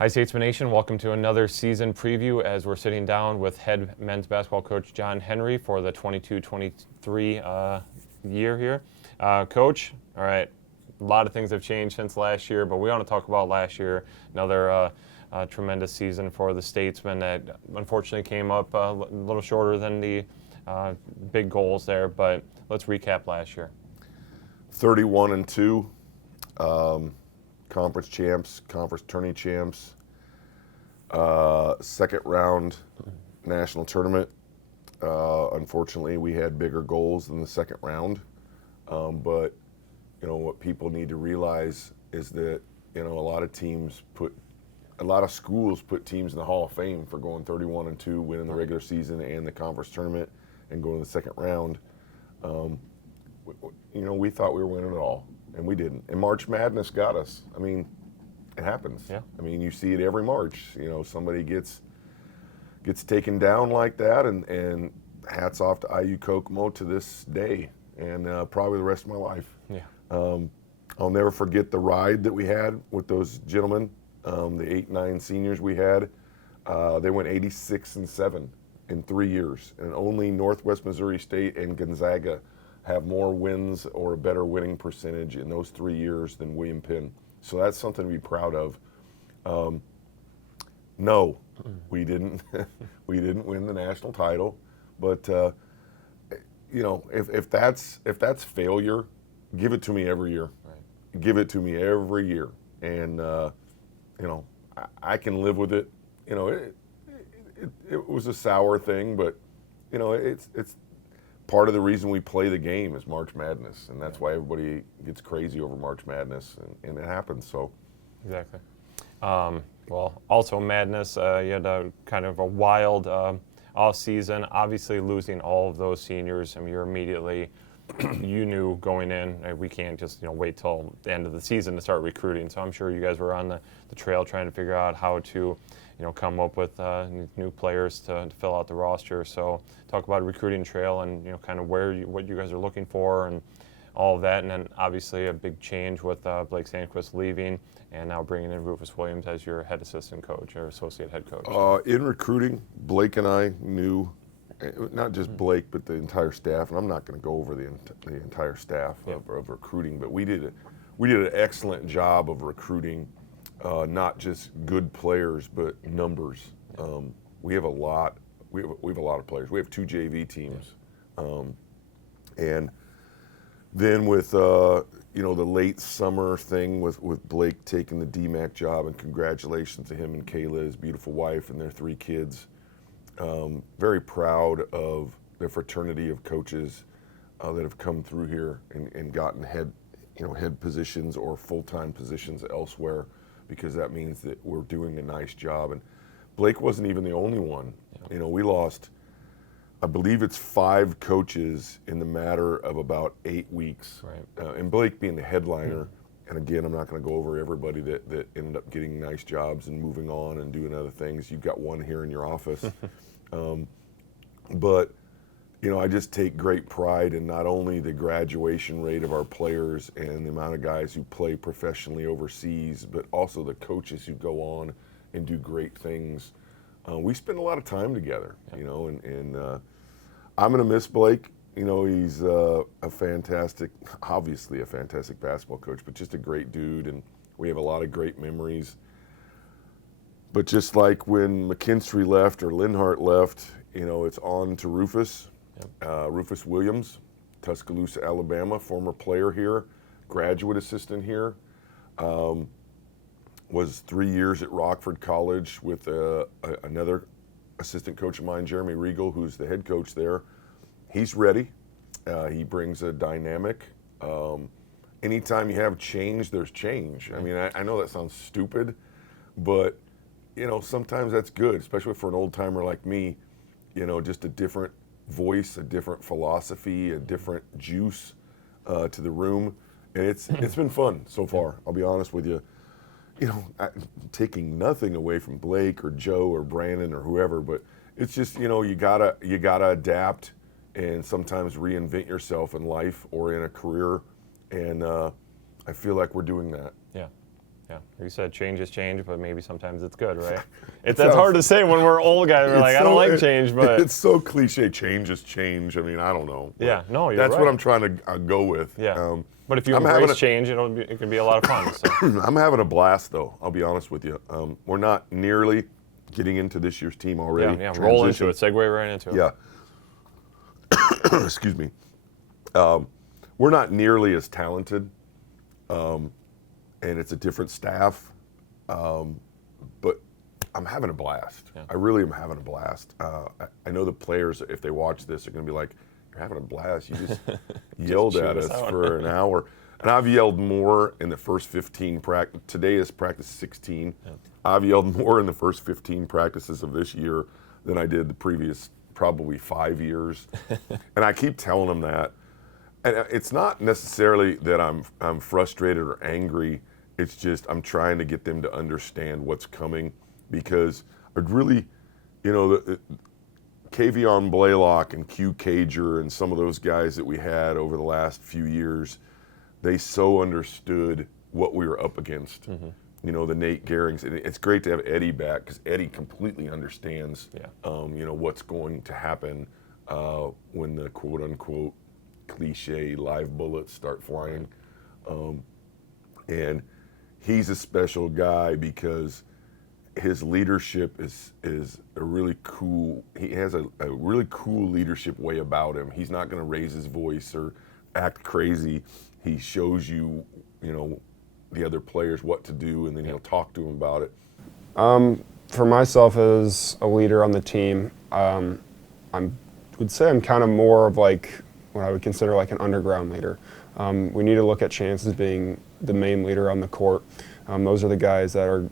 Hi, Statesman Nation. Welcome to another season preview as we're sitting down with head men's basketball coach John Henry for the 22-23 year here. Coach, all right, a lot of things have changed since last year, but we want to talk about last year. Another tremendous season for the Statesmen that unfortunately came up a little shorter than the big goals there, but let's recap last year. 31-2. Conference champs, conference tourney champs, second round national tournament. Unfortunately, we had bigger goals than the second round. But, what people need to realize is that, a lot of schools put teams in the Hall of Fame for going 31-2, winning the regular season and the conference tournament and going to the second round. We thought we were winning it all. And we didn't. And March Madness got us. I mean, it happens. Yeah. I mean, you see it every March. Somebody gets taken down like that, and hats off to IU Kokomo to this day, and probably the rest of my life. Yeah. I'll never forget the ride that we had with those gentlemen, the 8-9 seniors we had. They went 86-7 in 3 years, and only Northwest Missouri State and Gonzaga have more wins or a better winning percentage in those 3 years than William Penn. So that's something to be proud of. No, we didn't. We didn't win the national title, but if that's failure, give it to me every year. Right. Give it to me every year, and I can live with it. It was a sour thing, but it's part of the reason we play the game is March Madness, and that's why everybody gets crazy over March Madness, and it happens. So, exactly. Well, also madness. You had a kind of a wild off season. Obviously, losing all of those seniors. I mean, you're immediately, you knew going in, we can't just wait till the end of the season to start recruiting. So I'm sure you guys were on the trail trying to figure out how to come up with new players to fill out the roster. So talk about a recruiting trail and kind of what you guys are looking for and all of that. And then obviously a big change with Blake Sandquist leaving and now bringing in Rufus Williams as your head assistant coach or associate head coach. In recruiting, Blake and I knew, not just Blake, but the entire staff. And I'm not going to go over the entire staff of recruiting, but we did an excellent job of recruiting. Not just good players, but numbers. We have a lot. We have a lot of players. We have 2 JV teams, and then with the late summer thing with Blake taking the DMAC job, and congratulations to him and Kayla, his beautiful wife, and their 3 kids. Very proud of the fraternity of coaches that have come through here and gotten head positions or full-time positions elsewhere, because that means that we're doing a nice job. And Blake wasn't even the only one. Yeah. We lost, I believe it's 5 coaches in the matter of about 8 weeks. Right. And Blake being the headliner, and again, I'm not going to go over everybody that ended up getting nice jobs and moving on and doing other things. You've got one here in your office. But I just take great pride in not only the graduation rate of our players and the amount of guys who play professionally overseas, but also the coaches who go on and do great things. We spend a lot of time together, and I'm going to miss Blake. He's obviously a fantastic basketball coach, but just a great dude, and we have a lot of great memories. But just like when McKinstry left or Linhart left, it's on to Rufus. Rufus Williams, Tuscaloosa, Alabama, former player here, graduate assistant here, was 3 years at Rockford College with another assistant coach of mine, Jeremy Regal, who's the head coach there. He's ready. He brings a dynamic. Anytime you have change, there's change. I mean, I know that sounds stupid, but, sometimes that's good, especially for an old-timer like me, just a different voice, a different philosophy, a different juice to the room, and it's been fun so far. I'll be honest with you. Taking nothing away from Blake or Joe or Brandon or whoever, but it's just you gotta adapt and sometimes reinvent yourself in life or in a career, and I feel like we're doing that. Yeah. Yeah, you said change is change, but maybe sometimes it's good, right? That's hard to say when we're old guys. We're like, I don't like change, but it's so cliche. Change is change. I mean, I don't know. Yeah, no, you're that's right. what I'm trying to go with. Yeah, but if you embrace change, it can be a lot of fun. So. I'm having a blast, though. I'll be honest with you. We're not nearly getting into this year's team already. Yeah, roll into it. Segue right into it. Yeah. Excuse me. We're not nearly as talented. And it's a different staff, but I'm having a blast. Yeah. I really am having a blast. I know the players, if they watch this, are going to be like, "You're having a blast. You just yelled at us for an hour." And I've yelled more in the first 15 practice. Today is practice 16. Yeah. I've yelled more in the first 15 practices of this year than I did the previous probably 5 years. And I keep telling them that. And it's not necessarily that I'm frustrated or angry. It's just I'm trying to get them to understand what's coming, because I'd really, Kavion Blaylock and Q Cager and some of those guys that we had over the last few years, they so understood what we were up against. Mm-hmm. The Nate Gehrings. And it's great to have Eddie back, because Eddie completely understands, what's going to happen when the quote-unquote cliche live bullets start flying. And he's a special guy because his leadership is a really cool, he has a really cool leadership way about him. He's not going to raise his voice or act crazy. He shows you, the other players what to do, and then he'll talk to them about it. For myself as a leader on the team, I would say I'm kind of more of like what I would consider like an underground leader. We need to look at Chance as being the main leader on the court. Those are the guys that are,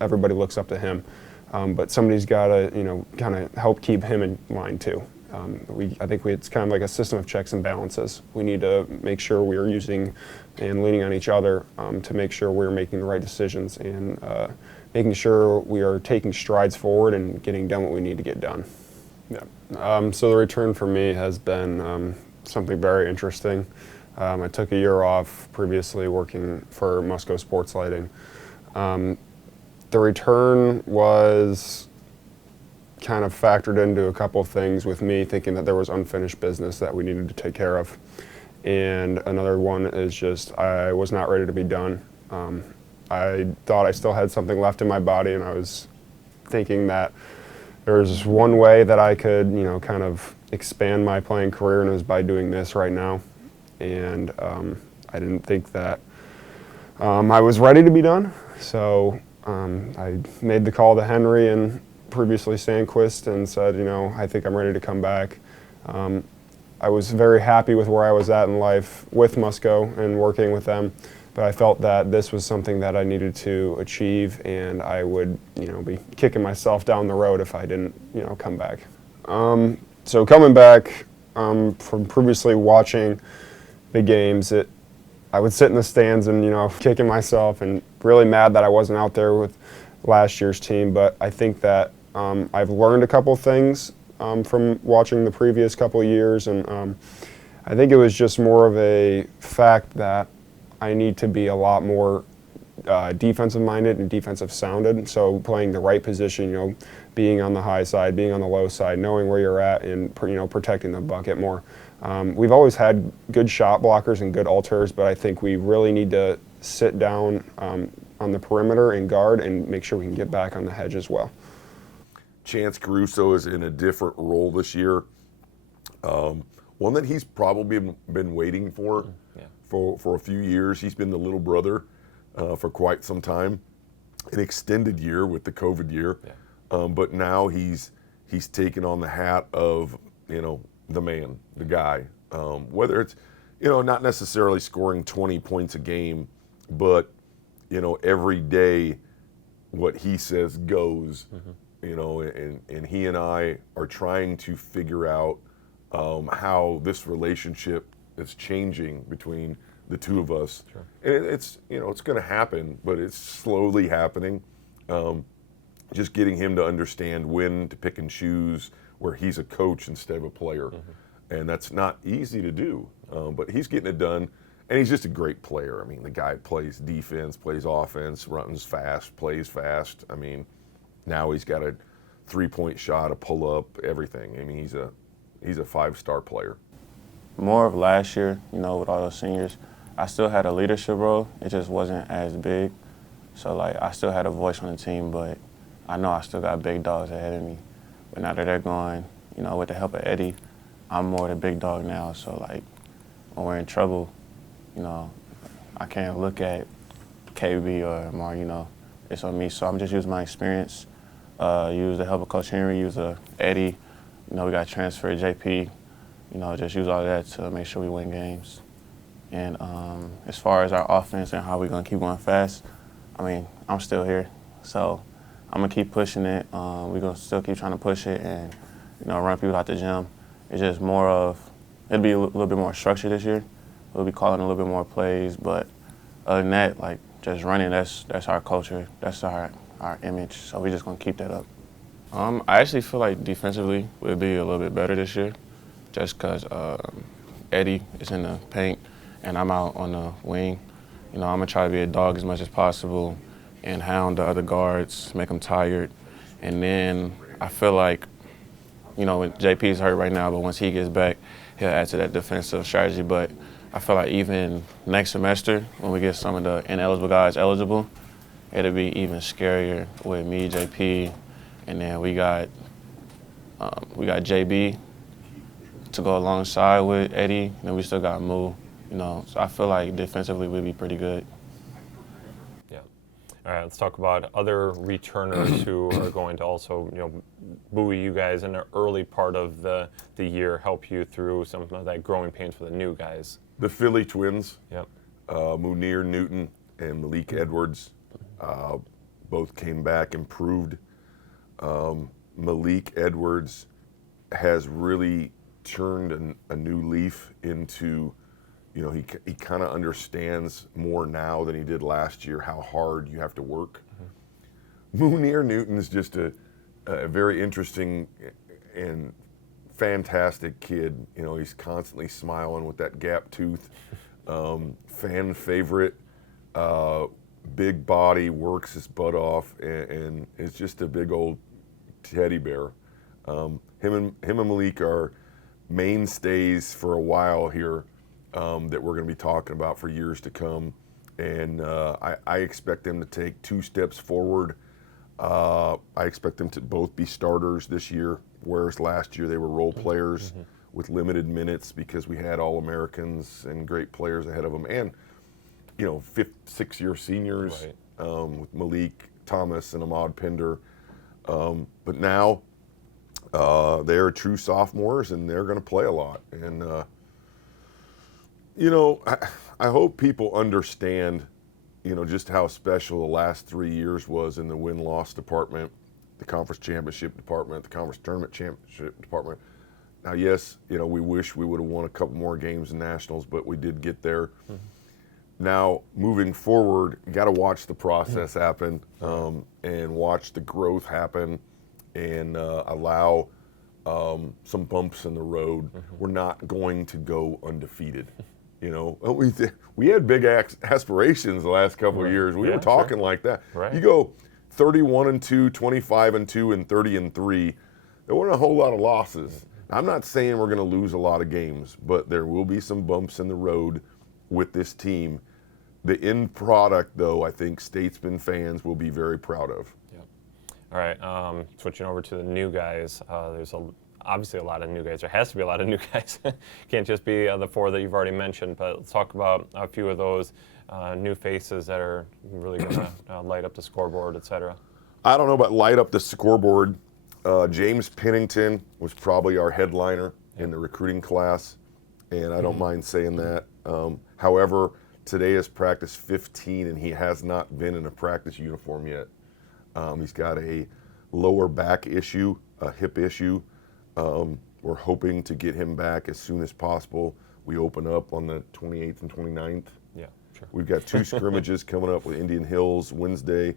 everybody looks up to him. But somebody's got to, kind of help keep him in line too. I think it's kind of like a system of checks and balances. We need to make sure we are using and leaning on each other to make sure we're making the right decisions and making sure we are taking strides forward and getting done what we need to get done. Yeah. So the return for me has been something very interesting. I took a year off previously working for Musco Sports Lighting. The return was kind of factored into a couple of things with me thinking that there was unfinished business that we needed to take care of. And another one is just I was not ready to be done. I thought I still had something left in my body, and I was thinking that there was one way that I could, kind of expand my playing career, and it was by doing this right now. And I didn't think that I was ready to be done. So I made the call to Henry and previously Sandquist and said, I think I'm ready to come back. I was very happy with where I was at in life with Musco and working with them, but I felt that this was something that I needed to achieve, and I would, be kicking myself down the road if I didn't, come back. So coming back from previously watching the games, I would sit in the stands and, kicking myself and really mad that I wasn't out there with last year's team. But I think that I've learned a couple things from watching the previous couple of years, and I think it was just more of a fact that I need to be a lot more defensive minded and defensive sounded. So playing the right position, being on the high side, being on the low side, knowing where you're at, and protecting the bucket more. We've always had good shot blockers and good alters, but I think we really need to sit down on the perimeter and guard and make sure we can get back on the hedge as well. Chance Caruso is in a different role this year, one that he's probably been waiting for a few years. He's been the little brother for quite some time, an extended year with the COVID year, but now he's taken on the hat of the man, the guy. Whether it's not necessarily scoring 20 points a game, but every day what he says goes. Mm-hmm. And he and I are trying to figure out how this relationship is changing between the two of us. Sure. And it's going to happen, but it's slowly happening. Just getting him to understand when to pick and choose where he's a coach instead of a player. Mm-hmm. And that's not easy to do, but he's getting it done. And he's just a great player. I mean, the guy plays defense, plays offense, runs fast, plays fast. I mean, now he's got a 3-point shot, a pull-up, everything. I mean, he's a 5-star player. More of last year, you know, with all those seniors, I still had a leadership role. It just wasn't as big. So, like, I still had a voice on the team, but I know I still got big dogs ahead of me. But now that they're gone, you know, with the help of Eddie, I'm more the big dog now. So, like, when we're in trouble, you know, I can't look at KB or Amar, you know, it's on me. So I'm just using my experience, use the help of Coach Henry, use Eddie. You know, we got transferred JP. You know, just use all that to make sure we win games. And as far as our offense and how we're going to keep going fast, I mean, I'm still here. So I'm going to keep pushing it. We're going to still keep trying to push it and, you know, run people out the gym. It's just more of, it'll be a little bit more structured this year. We'll be calling a little bit more plays. But other than that, like, just running, that's our culture. That's our image. So we're just going to keep that up. I actually feel like defensively we'll be a little bit better this year, just because Eddie is in the paint and I'm out on the wing. You know, I'm going to try to be a dog as much as possible and hound the other guards, make them tired. And then I feel like, you know, JP's hurt right now, but once he gets back, he'll add to that defensive strategy. But I feel like even next semester, when we get some of the ineligible guys eligible, it'll be even scarier with me, JP, and then we got JB to go alongside with Eddie, and then we still got Moo. You know, so I feel like defensively we'll be pretty good. Yeah. All right, let's talk about other returners who are going to also, you know, buoy you guys in the early part of the year, help you through some of that growing pains for the new guys. The Philly twins, Yep. Munir Newton and Malik Edwards, both came back improved. Malik Edwards has really turned a new leaf into, you know, he kind of understands more now than he did last year how hard you have to work. Munir Newton is just a very interesting and fantastic kid. You know, he's constantly smiling with that gap tooth. Fan favorite, big body, works his butt off, and is just a big old teddy bear. Him and Malik are mainstays for a while here that we're going to be talking about for years to come. And I expect them to take 2 steps forward. I expect them to both be starters this year, whereas last year they were role players with limited minutes because we had All-Americans and great players ahead of them. And, you know, 5th, 6th-year seniors with Malik Thomas and Ahmad Pinder. But now they're true sophomores and they're going to play a lot. And, you know, I hope people understand, you know, just how special the last 3 years was in the win-loss department, the conference championship department, the conference tournament championship department. Now, yes, you know, we wish we would have won a couple more games in nationals, but we did get there. Now, moving forward, you got to watch the process happen and watch the growth happen and allow some bumps in the road. We're not going to go undefeated. You know, we had big aspirations the last couple of years. We were talking like that. You go 31-2, 25-2, and 30-3. There weren't a whole lot of losses. I'm not saying we're going to lose a lot of games, but there will be some bumps in the road with this team. The end product, though, I think Statesmen fans will be very proud of. Yep. All right, switching over to the new guys. There's obviously a lot of new guys. There has to be a lot of new guys. Can't just be the 4 that you've already mentioned, but let's talk about a few of those new faces that are really going to light up the scoreboard, et cetera. I don't know about light up the scoreboard. James Pennington was probably our headliner in the recruiting class, and I don't mind saying that. However, today is practice 15, and he has not been in a practice uniform yet. He's got a lower back issue, a hip issue. We're hoping to get him back as soon as possible. We open up on the 28th and 29th. Yeah, sure. We've got 2 scrimmages coming up with Indian Hills Wednesday,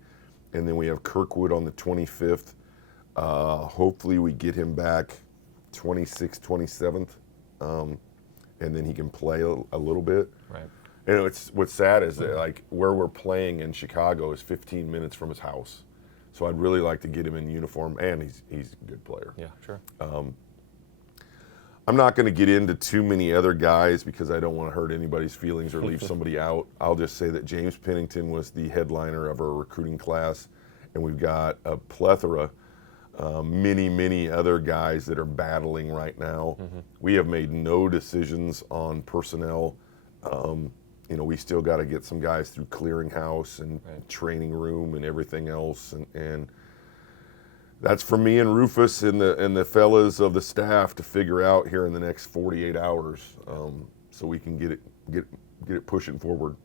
and then we have Kirkwood on the 25th. Hopefully we get him back 26th, 27th, and then he can play a little bit. Right. And it's what's sad is that like where we're playing in Chicago is 15 minutes from his house. So I'd really like to get him in uniform, and he's a good player. Yeah, sure. I'm not going to get into too many other guys because I don't want to hurt anybody's feelings or leave somebody out. I'll just say that James Pennington was the headliner of our recruiting class, and we've got a plethora, many other guys that are battling right now. We have made no decisions on personnel. We still got to get some guys through clearinghouse and training room and everything else, and that's for me and Rufus and the fellas of the staff to figure out here in the next 48 hours, so we can get it pushing forward.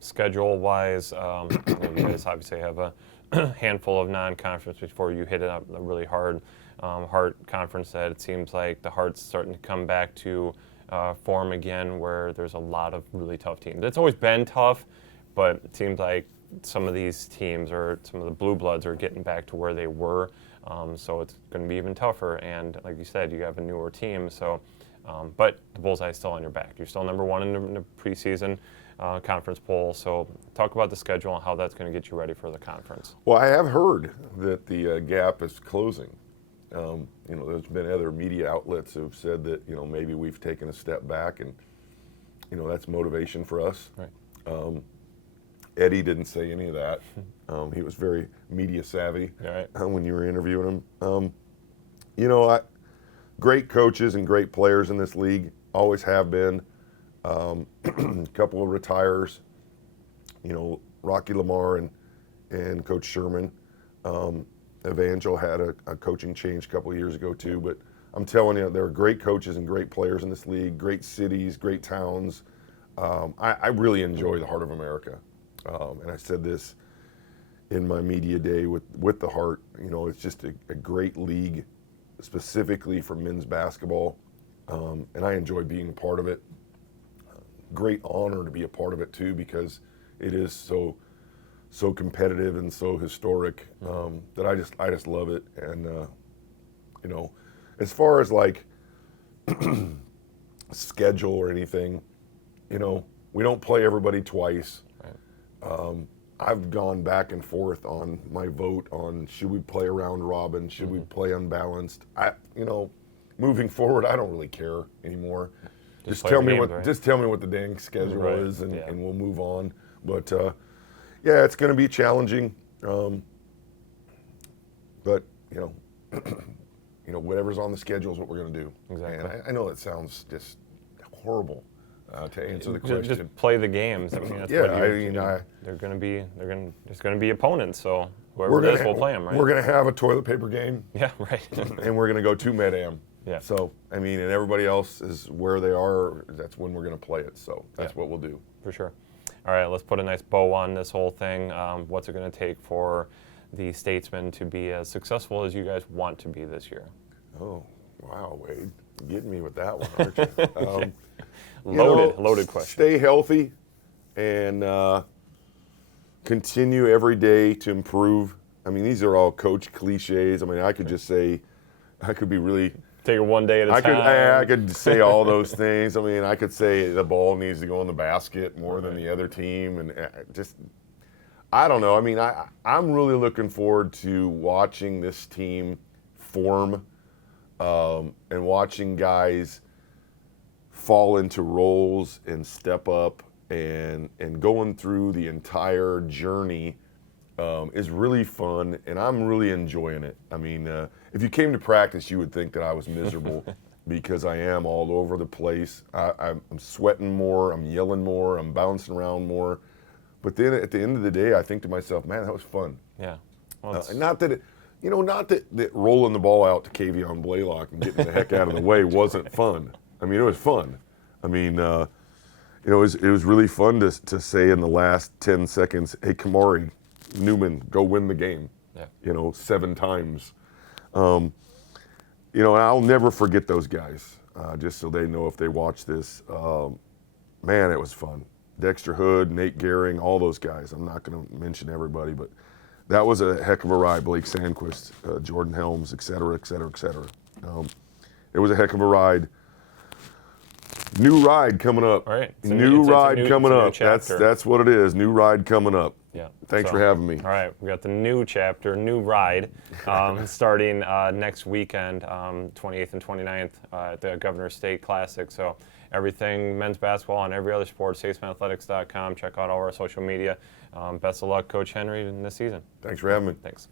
Schedule-wise, you guys obviously have a handful of non-conference before you hit a really hard Heart conference that it seems like the Heart's starting to come back to form again, where there's a lot of really tough teams. It's always been tough, but it seems like some of these teams or some of the Blue Bloods are getting back to where they were, so it's going to be even tougher. And like you said, you have a newer team, so but the bullseye's still on your back. You're still number one in the preseason conference poll. So talk about the schedule and how that's going to get you ready for the conference. Well, I have heard that the gap is closing. There's been other media outlets who've said that maybe we've taken a step back, and that's motivation for us. Right. Eddie didn't say any of that. He was very media savvy when you were interviewing him. Great coaches and great players in this league, always have been. A couple of retires, Rocky Lamar and Coach Sherman. Evangel had a coaching change a couple of years ago too, but I'm telling you, there are great coaches and great players in this league, great cities, great towns. I really enjoy the Heart of America. And I said this in my media day with the Heart. It's just a great league, specifically for men's basketball, and I enjoy being a part of it. Great honor to be a part of it too, because it is so competitive and so historic, that I just love it. And as far as like schedule or anything, we don't play everybody twice. I've gone back and forth on my vote on should we play a round robin, should we play unbalanced. Moving forward, I don't really care anymore. Just tell me what the dang schedule is, and we'll move on. But it's going to be challenging. But whatever's on the schedule is what we're going to do. Exactly. And I know it sounds just horrible to answer the question. Just play the games. I mean, that's there's going to be opponents. So whoever it is, we'll play them. Right. We're going to have a toilet paper game. Yeah, right. And we're going to go to Med-Am. Yeah. So and everybody else is where they are. That's when we're going to play it. So that's what we'll do. For sure. All right, let's put a nice bow on this whole thing. What's it going to take for the Statesmen to be as successful as you guys want to be this year? Oh, wow, Wade. You're getting me with that one, aren't you? Loaded question. Stay healthy and continue every day to improve. These are all coach cliches. I could just say, I could be really... Take it one day at a time. I could say all those things. I could say the ball needs to go in the basket more than the other team, and I don't know. I'm really looking forward to watching this team form, and watching guys fall into roles and step up, and going through the entire journey is really fun, and I'm really enjoying it. If you came to practice, you would think that I was miserable because I am all over the place. I'm sweating more, I'm yelling more, I'm bouncing around more. But then at the end of the day, I think to myself, man, that was fun. Yeah. Well, not that rolling the ball out to Kavion Blaylock and getting the heck out of the way wasn't fun. It was fun. It was really fun to say in the last 10 seconds, hey, Kamari Newman, go win the game. Yeah. 7 times. And I'll never forget those guys, just so they know if they watch this. Man, it was fun. Dexter Hood, Nate Gehring, all those guys. I'm not going to mention everybody, but that was a heck of a ride. Blake Sandquist, Jordan Helms, et cetera, et cetera, et cetera. It was a heck of a ride. New ride coming up. All right. New ride coming up. Chapter. That's what it is. New ride coming up. Yeah. Thanks for having me. All right, we got the new chapter, new ride, starting next weekend, 28th and 29th at the Governor's State Classic. So everything men's basketball and every other sport, statesmanathletics.com. Check out all our social media. Best of luck, Coach Henry, in this season. Thanks for having me. Thanks.